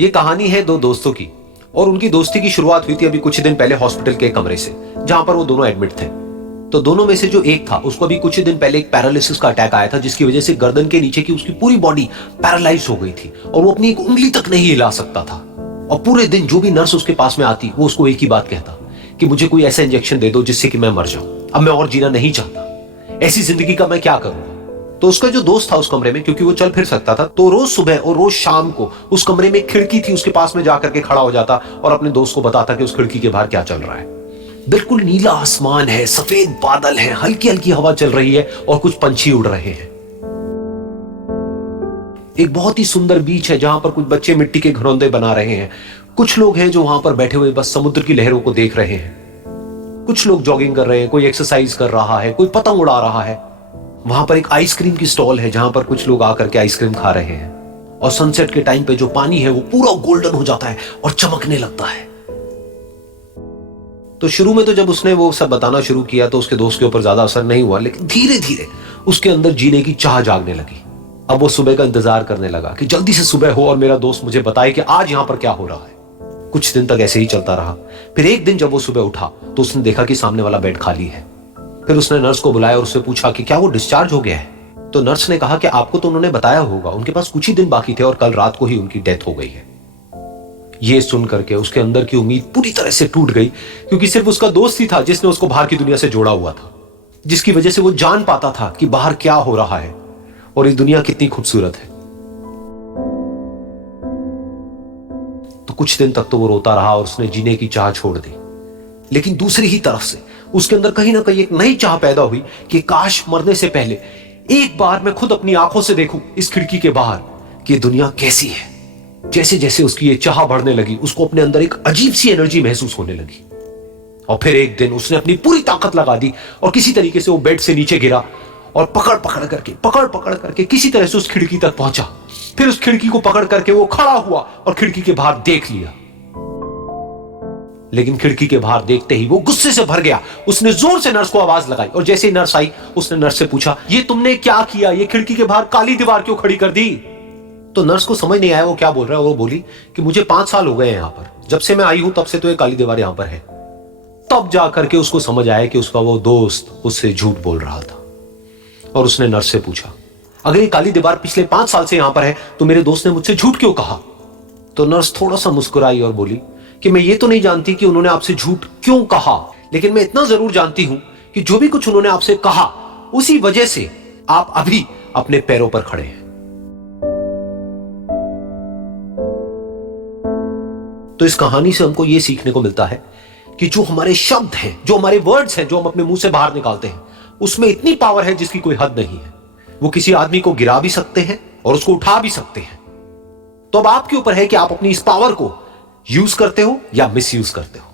ये कहानी है दो दोस्तों की और उनकी दोस्ती की शुरुआत हुई थी अभी कुछ दिन पहले हॉस्पिटल के कमरे से, जहां पर वो दोनों एडमिट थे। तो दोनों में से जो एक था उसको अभी कुछ दिन पहले एक पैरालिसिस का अटैक आया था, जिसकी वजह से गर्दन के नीचे की उसकी पूरी बॉडी पैरालाइज हो गई थी और वो अपनी एक उंगली तक नहीं हिला सकता था। और पूरे दिन जो भी नर्स उसके पास में आती वो उसको एक ही बात कहता कि मुझे कोई ऐसा इंजेक्शन दे दो जिससे कि मैं मर जाऊं, अब मैं और जीना नहीं चाहता, ऐसी जिंदगी का मैं क्या करूंगा। तो उसका जो दोस्त था उस कमरे में, क्योंकि वो चल फिर सकता था, तो रोज सुबह और रोज शाम को उस कमरे में एक खिड़की थी, उसके पास में जाकर के खड़ा हो जाता और अपने दोस्त को बताता कि उस खिड़की के बाहर क्या चल रहा है। बिल्कुल नीला आसमान है, सफेद बादल है, हल्की हल्की हवा चल रही है और कुछ पंछी उड़ रहे हैं। एक बहुत ही सुंदर बीच है जहां पर कुछ बच्चे मिट्टी के घरौंदे बना रहे हैं। कुछ लोग हैं जो वहां पर बैठे हुए बस समुद्र की लहरों को देख रहे हैं। कुछ लोग जॉगिंग कर रहे हैं, कोई एक्सरसाइज कर रहा है, कोई पतंग उड़ा रहा है। वहां पर एक आइसक्रीम की स्टॉल है जहां पर कुछ लोग आकर के आइसक्रीम खा रहे हैं। और सनसेट के टाइम पे जो पानी है वो पूरा गोल्डन हो जाता है और चमकने लगता है। तो शुरू में तो जब उसने वो सब बताना शुरू किया तो उसके दोस्त के ऊपर ज्यादा असर नहीं हुआ, लेकिन धीरे धीरे उसके अंदर जीने की चाह जागने लगी। अब वो सुबह का इंतजार करने लगा कि जल्दी से सुबह हो और मेरा दोस्त मुझे बताए कि आज यहां पर क्या हो रहा है। कुछ दिन तक ऐसे ही चलता रहा। फिर एक दिन जब वो सुबह उठा तो उसने देखा कि सामने वाला बेड खाली है। फिर उसने नर्स को बुलाया और उससे पूछा कि क्या वो डिस्चार्ज हो गया है। तो नर्स ने कहा कि आपको तो उन्होंने बताया होगा, उनके पास कुछ ही दिन बाकी थे और कल रात को ही उनकी डेथ हो गई है। ये सुन करके उसके अंदर की उम्मीद पूरी तरह से टूट गई, क्योंकि सिर्फ उसका दोस्त ही था जिसने उसको बाहर की दुनिया से जोड़ा हुआ था, जिसकी वजह से वो जान पाता था कि बाहर क्या हो रहा है और ये दुनिया कितनी खूबसूरत है। तो कुछ दिन तक तो वो रोता रहा और उसने जीने की चाह छोड़ दी। लेकिन दूसरी ही तरफ से उसके अंदर कहीं ना कहीं एक नई चाह पैदा हुई कि काश मरने से पहले एक बार मैं खुद अपनी आंखों से देखूं इस खिड़की के बाहर कि दुनिया कैसी है। जैसे जैसे उसकी ये चाह बढ़ने लगी, उसको अपने अंदर एक अजीब सी एनर्जी महसूस होने लगी। और फिर एक दिन उसने अपनी पूरी ताकत लगा दी और किसी तरीके से वो बेड से नीचे गिरा और पकड़ पकड़ करके किसी तरह से उस खिड़की तक पहुंचा। फिर उस खिड़की को पकड़ करके वो खड़ा हुआ और खिड़की के बाहर देख लिया। लेकिन खिड़की के बाहर देखते ही वो गुस्से से भर गया। उसने जोर से नर्स को आवाज लगाई और जैसे ही नर्स आई उसने नर्स से पूछा, ये तुमने क्या किया, ये खिड़की के बाहर काली दीवार क्यों खड़ी कर दी। तो नर्स को समझ नहीं आया वो क्या बोल रहा है। वो बोली कि मुझे 5 साल हो गए हैं यहां पर, जब से मैं आई हूं तब से तो ये काली दीवार यहां पर है। तब जाकर के उसको समझ आया कि उसका वो दोस्त उससे झूठ बोल रहा था। और उसने नर्स से पूछा, अगर ये काली दीवार पिछले 5 साल से यहां पर है तो मेरे दोस्त ने मुझसे झूठ क्यों कहा। तो नर्स थोड़ा सा मुस्कुराई और बोली कि मैं ये तो नहीं जानती कि उन्होंने आपसे झूठ क्यों कहा, लेकिन मैं इतना जरूर जानती हूं कि जो भी कुछ उन्होंने आपसे कहा उसी वजह से आप अभी अपने पैरों पर खड़े हैं। तो इस कहानी से हमको यह सीखने को मिलता है कि जो हमारे शब्द हैं, जो हमारे वर्ड्स हैं, जो हम अपने मुंह से बाहर निकालते हैं, उसमें इतनी पावर है जिसकी कोई हद नहीं है। वो किसी आदमी को गिरा भी सकते हैं और उसको उठा भी सकते हैं। तो अब आपके ऊपर है कि आप अपनी इस पावर को यूज करते हो या मिस यूज करते हो।